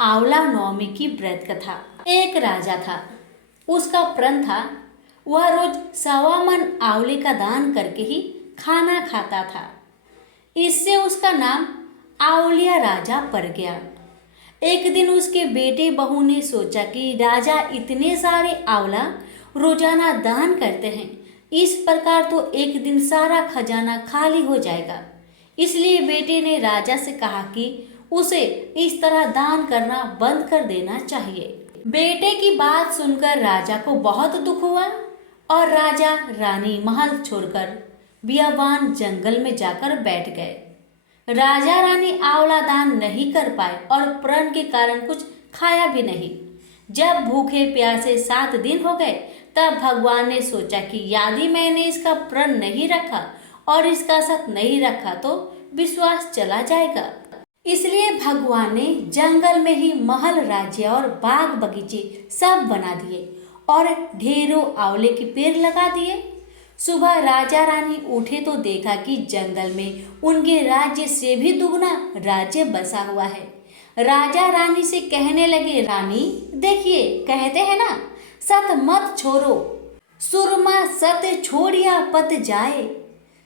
आंवला नवमी की व्रत कथा। एक राजा था, उसका प्रण था, वह रोज 1.25 मन आंवले का दान करके ही खाना खाता था। इससे उसका नाम आंवलिया राजा पड़ गया। एक दिन उसके बेटे बहू ने सोचा कि राजा इतने सारे आंवला रोजाना दान करते हैं, इस प्रकार तो एक दिन सारा खजाना खाली हो जाएगा। इसलिए बेटे ने राजा से कहा कि उसे इस तरह दान करना बंद कर देना चाहिए। बेटे की बात सुनकर राजा को बहुत दुख हुआ और राजा रानी महल छोड़कर बियाबान जंगल में जाकर बैठ गए। राजा रानी आंवला दान नहीं कर पाए और प्रण के कारण कुछ खाया भी नहीं। जब भूखे प्यासे 7 दिन हो गए, तब भगवान ने सोचा कि यदि मैंने इसका प्रण नहीं रखा और इसका सत नहीं रखा तो विश्वास चला जाएगा। इसलिए भगवान ने जंगल में ही महल, राज्य और बाग बगीचे सब बना दिए और ढेरों आंवले के पेड़ लगा दिए। सुबह राजा रानी उठे तो देखा कि जंगल में उनके राज्य से भी दुगना राज्य बसा हुआ है। राजा रानी से कहने लगे, रानी देखिए, कहते हैं ना, सत मत छोड़ो, सुरमा सत छोड़िया पत जाए,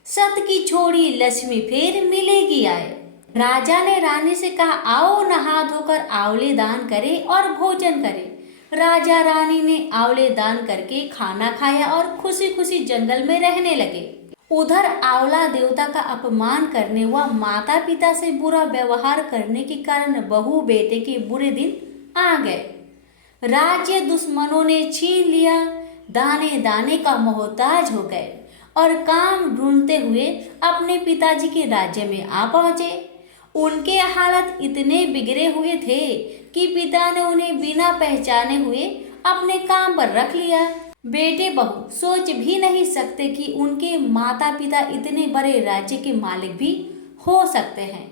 सत की छोड़ी लक्ष्मी फिर मिलेगी आए। राजा ने रानी से कहा, आओ नहा धोकर आंवले दान करें और भोजन करें। राजा रानी ने आंवले दान करके खाना खाया और खुशी खुशी जंगल में रहने लगे। उधर आंवला देवता का अपमान करने व माता पिता से बुरा व्यवहार करने के कारण बहू बेटे के बुरे दिन आ गए। राज्य दुश्मनों ने छीन लिया, दाने दाने का मोहताज हो गए और काम ढूंढते हुए अपने पिताजी के राज्य में आ पहुंचे। उनके हालत इतने बिगड़े हुए थे कि पिता ने उन्हें बिना पहचाने हुए अपने काम पर रख लिया। बेटे बहू सोच भी नहीं सकते कि उनके माता पिता इतने बड़े राज्य के मालिक भी हो सकते हैं,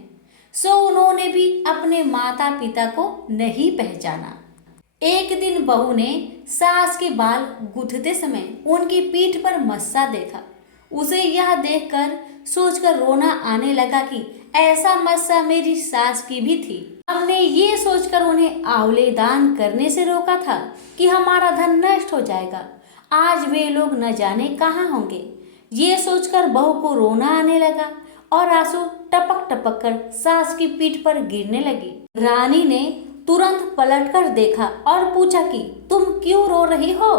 सो उन्होंने भी अपने माता पिता को नहीं पहचाना। एक दिन बहू ने सास के बाल गूंथते समय उनकी पीठ पर मस्सा देखा। उसे यह देखकर सोचकर रोना आने लगा कि ऐसा मस्सा मेरी सास की भी थी। हमने ये सोचकर उन्हें आंवले दान करने से रोका था कि हमारा धन नष्ट हो जाएगा। आज वे लोग न जाने कहाँ होंगे। ये सोचकर बहू को रोना आने लगा और आंसू टपक टपक कर सास की पीठ पर गिरने लगी। रानी ने तुरंत पलटकर देखा और पूछा कि तुम क्यों रो रही हो?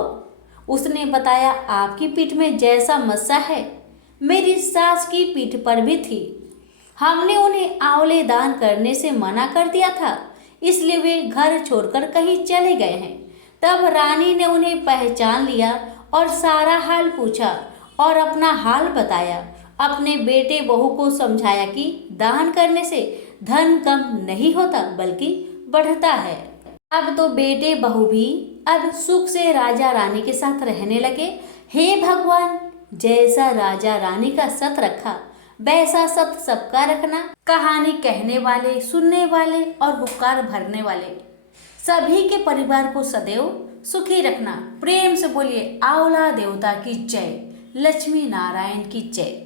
उसने बताया, आपकी पीठ में जैसा मस्सा है मेरी सास की पीठ पर भी थी। हमने उन्हें आंवले दान करने से मना कर दिया था, इसलिए वे घर छोड़कर कहीं चले गए हैं। तब रानी ने उन्हें पहचान लिया और सारा हाल पूछा और अपना हाल बताया। अपने बेटे बहू को समझाया कि दान करने से धन कम नहीं होता बल्कि बढ़ता है। अब तो बेटे बहू भी अब सुख से राजा रानी के साथ रहने लगे। हे भगवान, जैसा राजा रानी का सत रखा वैसा सत सबका रखना। कहानी कहने वाले, सुनने वाले और हुक्कार भरने वाले सभी के परिवार को सदैव सुखी रखना। प्रेम से बोलिए आंवला देवता की जय, लक्ष्मी नारायण की जय।